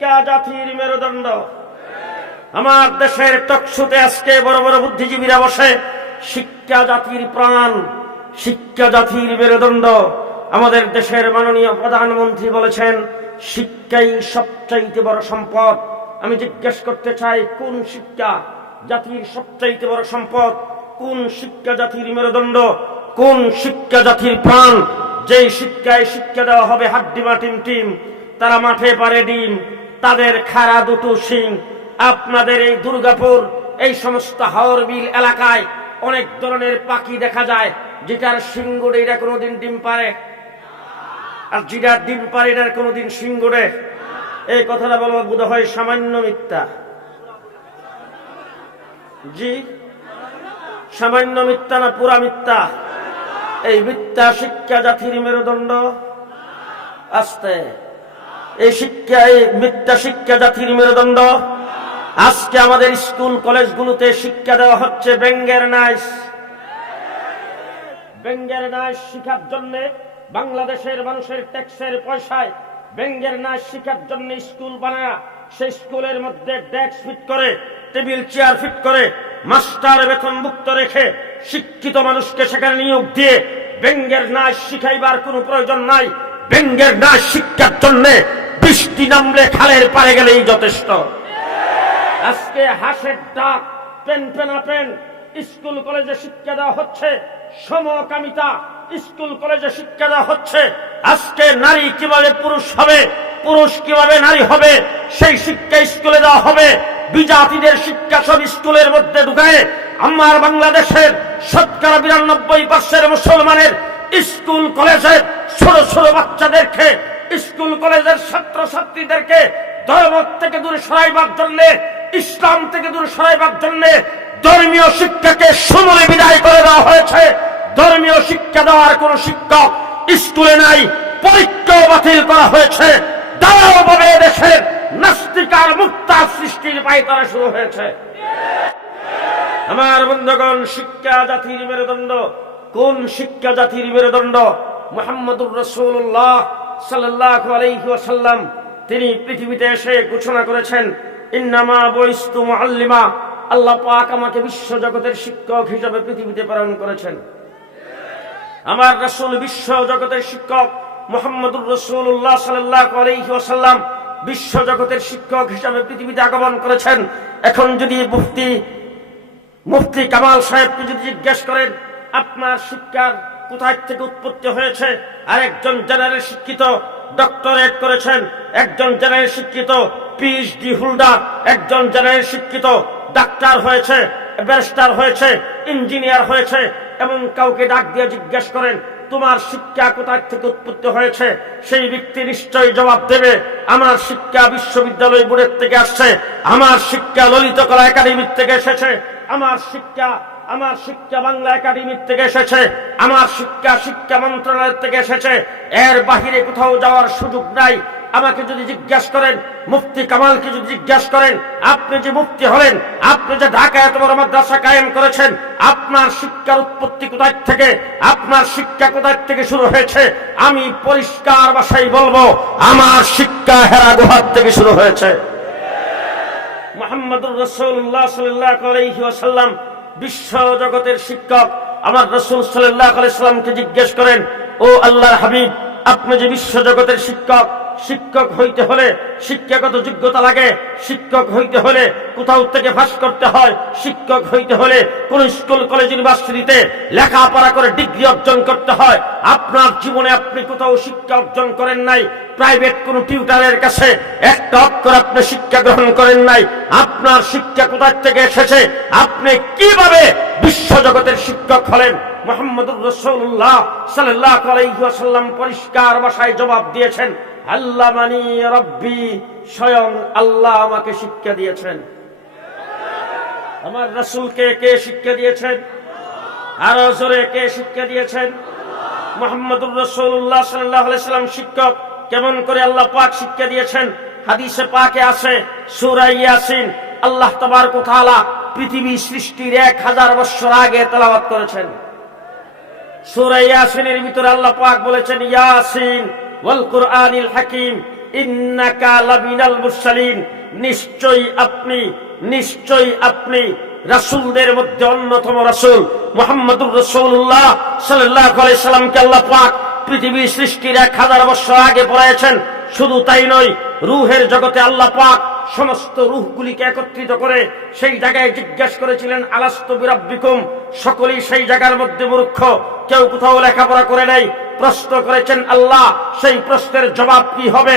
শিক্ষা জাতির মেরুদণ্ড। আমার দেশের টকশোতে আজকে বড় বড় বুদ্ধিজীবীরা বসে শিক্ষা জাতির প্রাণ, শিক্ষা জাতির মেরুদণ্ড। আমাদের দেশের মাননীয় প্রধানমন্ত্রী বলেছেন শিক্ষাই সবচাইতে বড় সম্পদ। আমি জিজ্ঞেস করতে চাই, কোন শিক্ষা জাতির সবচাইতে বড় সম্পদ? কোন শিক্ষা জাতির মেরুদণ্ড? কোন শিক্ষা জাতির প্রাণ? যেই শিক্ষায় শিক্ষা দেওয়া হবে হাড্ডিমা টিম টিম, তারা মাঠে পারে ডিম, তাদের খাড়া দুটো শিং। আপনাদের এই দুর্গাপুর এই সমস্ত হাওরবিল এলাকায় অনেক ধরনের পাখি দেখা যায়, যেটার সিংগুড়ে এটা কোনোদিন ডিম পারে, আর যেটার ডিম পারে এটার কোনোদিন সিংগুড়ে। এই কথাটা বলবো বোধ হয় সামান্য মিথ্যা। জি, সামান্য মিথ্যা না পুরা মিথ্যা? এই মিথ্যা শিক্ষা জাতির মেরুদণ্ড। আস্তে, এই শিক্ষা, এই মিথ্যা শিক্ষা জাতির মেরুদণ্ড। আজকে আমাদের স্কুল কলেজগুলোতে শিক্ষা দেওয়া হচ্ছে ব্যঙ্গের নাচ। ব্যঙ্গের নাচ শিখার জন্য বাংলাদেশের মানুষের ট্যাক্সের পয়সায় ব্যঙ্গের নাচ শিখার জন্য স্কুল বানায়, সেই স্কুলের মধ্যে ডেস্ক ফিট করে, টেবিল চেয়ার ফিট করে, মাস্টার বেতনভুক্ত রেখে শিক্ষিত মানুষকে সেখানে নিয়োগ দিয়ে ব্যঙ্গের নাচ শিখাইবার কোনো প্রয়োজন নাই। ব্যঙ্গের নাচ শিক্ষার জন্য বৃষ্টি নামলে খালের পাড়ে গেলেই যথেষ্ট। আজকে হাঁসের ডাক, পেন পেনা পেন স্কুল কলেজে শিক্ষা দেওয়া হচ্ছে, সমকামিতা স্কুল কলেজে শিক্ষা দেওয়া হচ্ছে। আজকে নারী কিভাবে পুরুষ হবে, পুরুষ কিভাবে নারী হবে, সেই শিক্ষা স্কুলে দেওয়া হবে। বিজাতিদের শিক্ষা সব স্কুলের মধ্যে ঢুকায় আমার বাংলাদেশের 92% মুসলমানের স্কুল কলেজের ছোট ছোট বাচ্চাদেরকে, স্কুল কলেজের ছাত্রছাত্রীদেরকে ধর্ম থেকে দূরে সরাইবার জন্য, ইসলাম থেকে দূরে সরাইবার জন্য ধর্মীয় শিক্ষাকে সমূলে বিদায় করে দেওয়া হয়েছে। ধর্মীয় শিক্ষা দেওয়ার কোন শিক্ষক স্কুলে নাই, পরীক্ষাও বাতিল করা হয়েছে। দাঁড়াওভাবে দেশের নাস্তিকার মুক্তার সৃষ্টির পায়তারা শুরু হয়েছে। আমার বন্ধুগণ, শিক্ষা জাতির মেরুদণ্ড। কোন শিক্ষা জাতির মেরুদণ্ড? মুহাম্মদুর রাসূলুল্লাহ সাল্লাল্লাহু আলাইহি ওয়াসাল্লাম তিনি পৃথিবীতে এসে ঘোষণা করেছেন, ইন্নামা বুইস্তু মুআল্লিমা। আল্লাহ পাক আমাকে বিশ্ব জগতের শিক্ষক হিসেবে পৃথিবীতে প্রেরণ করেছেন। আমার রাসূল বিশ্ব জগতের শিক্ষক। মুহাম্মদুর রাসূলুল্লাহ সাল্লাল্লাহু আলাইহি ওয়াসাল্লাম বিশ্ব জগতের শিক্ষক হিসেবে পৃথিবীতে আগমন করেছেন। এখন যদি মুফতি কামাল সাহেবকে যদি জিজ্ঞেস করেন আপনার শিক্ষার কোথায় থেকে উৎপত্তি হয়েছে, আর একজন জেনারেল শিক্ষিত ডক্টরেট করেছেন, একজন জেনারেল শিক্ষিত পিএইচডি হোল্ডার, একজন জেনারেল শিক্ষিত ডাক্তার হয়েছে, ব্যারিস্টার হয়েছে, ইঞ্জিনিয়ার হয়েছে, এবং কাউকে ডাক দিয়ে জিজ্ঞেস করেন তোমার শিক্ষা কোথায় থেকে উৎপত্তি হয়েছে, সেই ব্যক্তি নিশ্চয়ই জবাব দেবে আমার শিক্ষা বিশ্ববিদ্যালয় বোর্ডের থেকে আসছে, আমার শিক্ষা ললিত কলা একাডেমির থেকে এসেছে, আমার শিক্ষা বাংলা একাডেমির থেকে এসেছে, আমার শিক্ষা মন্ত্রণালয় থেকে এসেছে। এর বাহিরে কোথাও যাওয়ার সুযোগ নাই। আমাকে যদি জিজ্ঞেস করেন, মুফতি কামালকে যদি জিজ্ঞেস করেন আপনি যে মুফতি হলেন, আপনি যে ঢাকায় এত বড় মাদ্রাসা কায়েম করেছেন, আপনার শিক্ষার উৎপত্তি কোথায় থেকে, আপনার শিক্ষা কোথায় থেকে শুরু হয়েছে, আমি পরিষ্কার ভাষায় বলবো আমার শিক্ষা হেরা গুহার থেকে শুরু হয়েছে। মুহাম্মদুর রাসূলুল্লাহ সাল্লাল্লাহু আলাইহি ওয়াসাল্লাম বিশ্ব জগতের শিক্ষক। আমার রাসূল সাল্লাল্লাহু আলাইহি ওয়াসাল্লামকে জিজ্ঞেস করেন, ও আল্লাহর হাবিব, আপনি যে বিশ্ব জগতের শিক্ষক, শিক্ষক হইতে হলে শিক্ষাগত যোগ্যতা লাগে, শিক্ষক হইতে হলে কোথাও থেকে পাস করতে হয়, শিক্ষক হইতে হলে কোন স্কুল কলেজ ইউনিভার্সিটিতে লেখাপড়া করে ডিগ্রি অর্জন করতে হয়। আপনার জীবনে আপনি কোথাও শিক্ষা অর্জন করেন নাই, প্রাইভেট কোন টিউটারের কাছে একটা অক্ষর আপনি শিক্ষা গ্রহণ করেন নাই। আপনার শিক্ষা কোথা থেকে এসেছে? আপনি কিভাবে বিশ্ব জগতের শিক্ষক হলেন? মুহাম্মদুর রাসূলুল্লাহ সাল্লাল্লাহু আলাইহি ওয়াসাল্লাম পরিষ্কার ভাষায় জবাব দিয়েছেন, আল্লামানি রাব্বি, স্বয়ং আল্লাহ আমাকে শিক্ষা দিয়েছেন। আমার রাসূলকে কে শিক্ষা দিয়েছেন? আরো জোরে কে শিক্ষা দিয়েছেন? মুহাম্মদুর রাসূলুল্লাহ সাল্লাল্লাহু আলাইহি ওয়াসাল্লাম শিক্ষক। কেমন করে আল্লাহ পাক শিক্ষা দিয়েছেন? হাদিসে পাকে আছে, সূরা ইয়াসিন আল্লাহ তাবারক ওয়া তাআলা পৃথিবী সৃষ্টির 1000 বছর আগে তেলাওয়াত করেছেন। সূরা ইয়াসিনের ভিতরে আল্লাহ পাক বলেছেন, ইয়াসিন ওয়াল কুরআনিল হাকিম, ইন্নাকা লামিনাল মুরসালিন, নিশ্চয়ই আপনি রাসূলদের মধ্যে অন্যতম রাসূল মুহাম্মদুর রাসূলুল্লাহ সাল্লাল্লাহু আলাইহি সাল্লামকে আল্লাহ পাক পৃথিবীর সৃষ্টির 1000 বছর আগে পড়াইছেন। শুধু তাই নয়, রূহের জগতে আল্লাহ পাক সমস্ত রূহগুলিকে একত্রিত করে সেই জায়গায় জিজ্ঞাসা করেছিলেন আলাস্তু বিরাব্বিকুম। সকলেই সেই জায়গার মধ্যে মূর্খ, কেউ কোথাও লেখাপড়া করে নাই। প্রশ্ন করেছেন আল্লাহ, সেই প্রশ্নের জবাব কি হবে?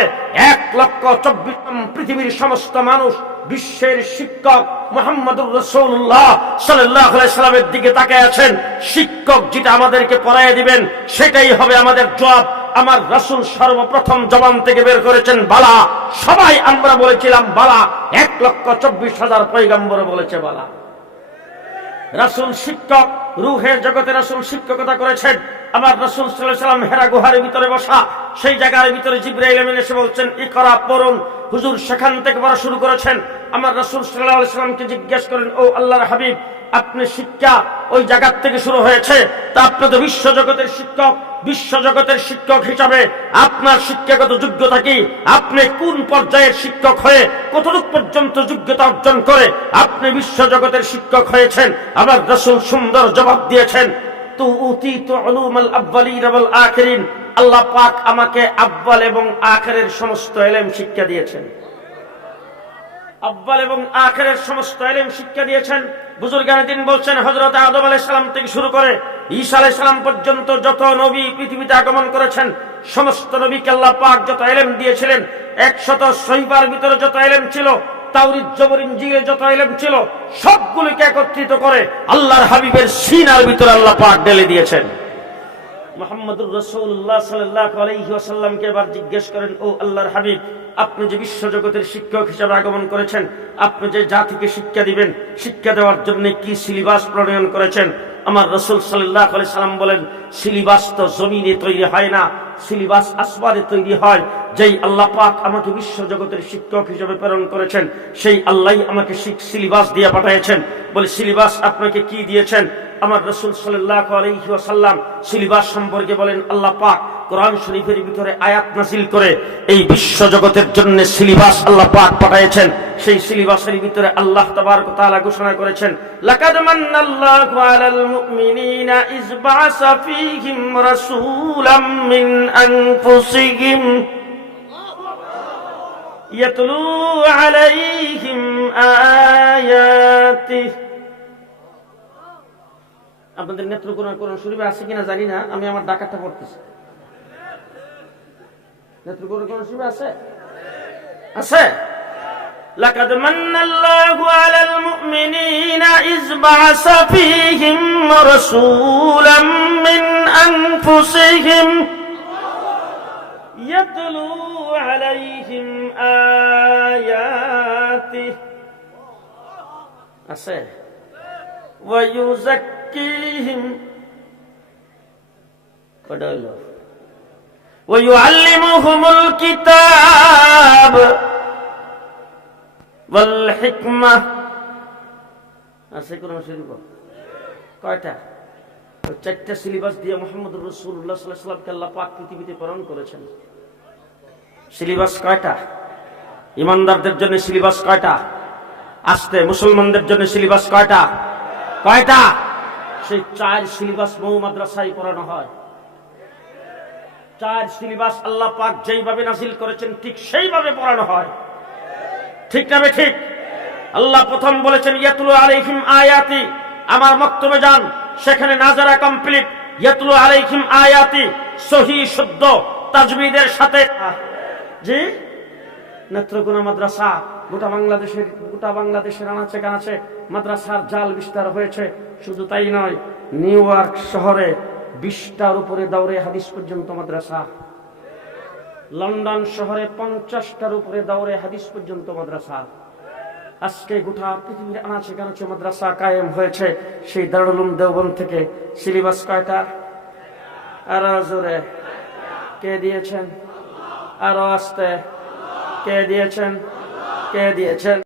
1,24,000 পৃথিবীর সমস্ত মানুষ বিশ্বের শিক্ষক মুহাম্মদুর রাসূলুল্লাহ সাল্লাল্লাহু আলাইহি সাল্লামের দিকে তাকিয়ে আছেন। শিক্ষক যেটা আমাদেরকে পড়াইয়া দিবেন সেটাই হবে আমাদের জবাব। আমার রাসূল সর্বপ্রথম জবান থেকে বের করেছেন বালা। সবাই আমরা বলেছিলাম বালা। 1,24,000 পয়গম্বর বলেছে বালা। রাসূল শিক্ষক, রূহের জগতে রাসূল শিক্ষকতা করেছেন। আমার রাসূল সাল্লাল্লাহু আলাইহি সাল্লাম হেরা গুহার ভিতরে বসা, সেই জায়গার ভিতরে জিবরাইল আমিন এসে বলছেন ইকরা পড়ুন। হুজুর সেখান থেকে পড়া শুরু করেছেন। আমার রাসূল সাল্লাল্লাহু আলাইহি সাল্লামকে জিজ্ঞেস করেন, ও আল্লাহর হাবিব, আপনি শিক্ষা ওই জায়গার থেকে শুরু হয়েছে, তা আপনি তো বিশ্বজগতের শিক্ষক, বিশ্বজগতের শিক্ষক হিসাবে আপনার শিক্ষাগত যোগ্যতা কি? আপনি কোন পর্যায়ের শিক্ষক হয়ে কতটুকু পর্যন্ত যোগ্যতা অর্জন করে আপনি বিশ্বজগতের শিক্ষক হয়েছেন? আমার রাসূল সুন্দর জবাব দিয়েছেন, তু উতীতু উলুমাল আউয়ালিন ওয়াল আখিরিন। আল্লাহ পাক আমাকে আউয়াল এবং আখিরের সমস্ত ইলম শিক্ষা দিয়েছেন। আউয়াল এবং আখিরের সমস্ত ইলম শিক্ষা দিয়েছেন। বুজুর্গানে দিন বলছেন হযরত আদম আলাইহিস সালাম থেকে শুরু করে ঈসা আলাইহিস সালাম পর্যন্ত যত নবী পৃথিবীতে আগমন করেছেন, সমস্ত নবীকে আল্লাহ পাক যত ইলম দিয়েছিলেন, 100 সহিফার ভিতরে যত ইলম ছিল, তাওরীত জবর ইনজিলে যত ইলম ছিল, সবগুলোকে একত্রিত করে আল্লাহর হাবিবের সিনার ভিতরে আল্লাহ পাক ঢেলে দিয়েছেন। মুহাম্মদুর রাসূলুল্লাহ সাল্লাল্লাহু আলাইহি ওয়াসাল্লামকে এবার জিজ্ঞেস করেন, ও আল্লাহর হাবিব, আপনি যে বিশ্বজগতের শিক্ষক হিসেবে আগমন করেছেন, আপনি যে জাতিকে শিক্ষা দিবেন, শিক্ষা দেওয়ার জন্য কি সিলেবাস প্রণয়ন করেছেন? আমার রাসূল সাল্লাল্লাহু আলাইহি সাল্লাম বলেন, সিলেবাস তো জমিনে তৈরি হয় না, সিলেবাস আসমানে তৈরি হয়। যেই আল্লাহ পাক আমাকে বিশ্বজগতের শিক্ষক হিসেবে প্রেরণ করেছেন, সেই আল্লাহই আমাকে সিলেবাস দিয়ে পাঠিয়েছেন। বলে, সিলেবাস আপনাকে কি দিয়েছেন? আমার রাসূল সাল্লাল্লাহু আলাইহি ওয়াসাল্লাম সিলেবাস সম্পর্কে বলেন, আল্লাহ পাক কোরআন শরীফের ভিতরে আয়াত নাযিল করে এই বিশ্বজগতের জন্য সিলেবাস আল্লাহ পাক পাঠিয়েছেন। সেই সিলেবাসের ভিতরে আল্লাহ তাবারক ওয়া তাআলা ঘোষণা করেছেন, লাকাদ মান্নাল্লাহু আলাল মুমিনিনা ইয বা'আসা ফীহিম রাসূলাম মিন আনফুসিহিম ইয়াতলু আলাইহিম আয়াতিহি। আপনাদের নেত্রকোনার কোরআন শরীফে আছে কিনা জানি না, আমি আমার ডাকাতটা পড়তেছি। নেত্রকোনার কোরআন শরীফে আছে? আছে। লাকাদ মান্নাল্লাহু আলাল মুমিনিনা ইয বা'আসা ফীহিম রাসূলাম মিন আনফুসিহিম ইয়াতলু আলাইহিম আয়াতিহি। আছে। ওয়া ইউযাক্কিহিম পড়ালো ওয়া ইউআল্লিমুহুমুল কিতাব ওয়াল হিকমাহ। আছে কোরআন শরীফ কয়টা? 4টা সিলেবাস দিয়ে মুহাম্মদুর রাসূলুল্লাহ সাল্লাল্লাহু আলাইহি ওয়াসাল্লামকে আল্লাহ পাক পৃথিবীতে প্রেরণ করেছেন। সিলেবাস কয়টা? ইমানদারদের জন্য সিলেবাস কয়টা? আস্তে মুসলমানদের জন্য সিলেবাস কয়টা? কয়টা? সেই 4 সিলেবাস মৌ মাদ্রাসায় পড়ানো হয়। 4 সিলেবাস আল্লাহ পাক যেইভাবে নাযিল করেছেন ঠিক সেইভাবে পড়ানো হয়। ঠিক না ঠিক? আল্লাহ প্রথম বলেছেন ইয়াতলু আলাইহিম আয়াতি। আমার মক্তবে যান, সেখানে নাজারা কমপ্লিট। ইয়াতলু আলাইহিম আয়াতি সহিহ শুদ্ধ তাজবিদের সাথে। জি, নেত্রকোনা মাদ্রাসা গোটা বাংলাদেশের আনাচে কানাচে মাদ্রাসার জাল বিস্তার হয়েছে। শুধু তাই নয়, নিউ ইয়র্ক শহরে 20টার উপরে দাওরে হাদিস পর্যন্ত মাদ্রাসা, লন্ডন শহরে 50টার উপরে দাওরে হাদিস পর্যন্ত মাদ্রাসা। আজকে গোটা পৃথিবীর আনাচে কানাচে মাদ্রাসা কায়েম হয়েছে। সেই দারুল উলুম দেওবন্দ থেকে সিলেবাস কয়টা? আরো জোরে কে দিয়েছেন? আরো আস্তে কে দিয়েছেন? কে দিয়েছেন?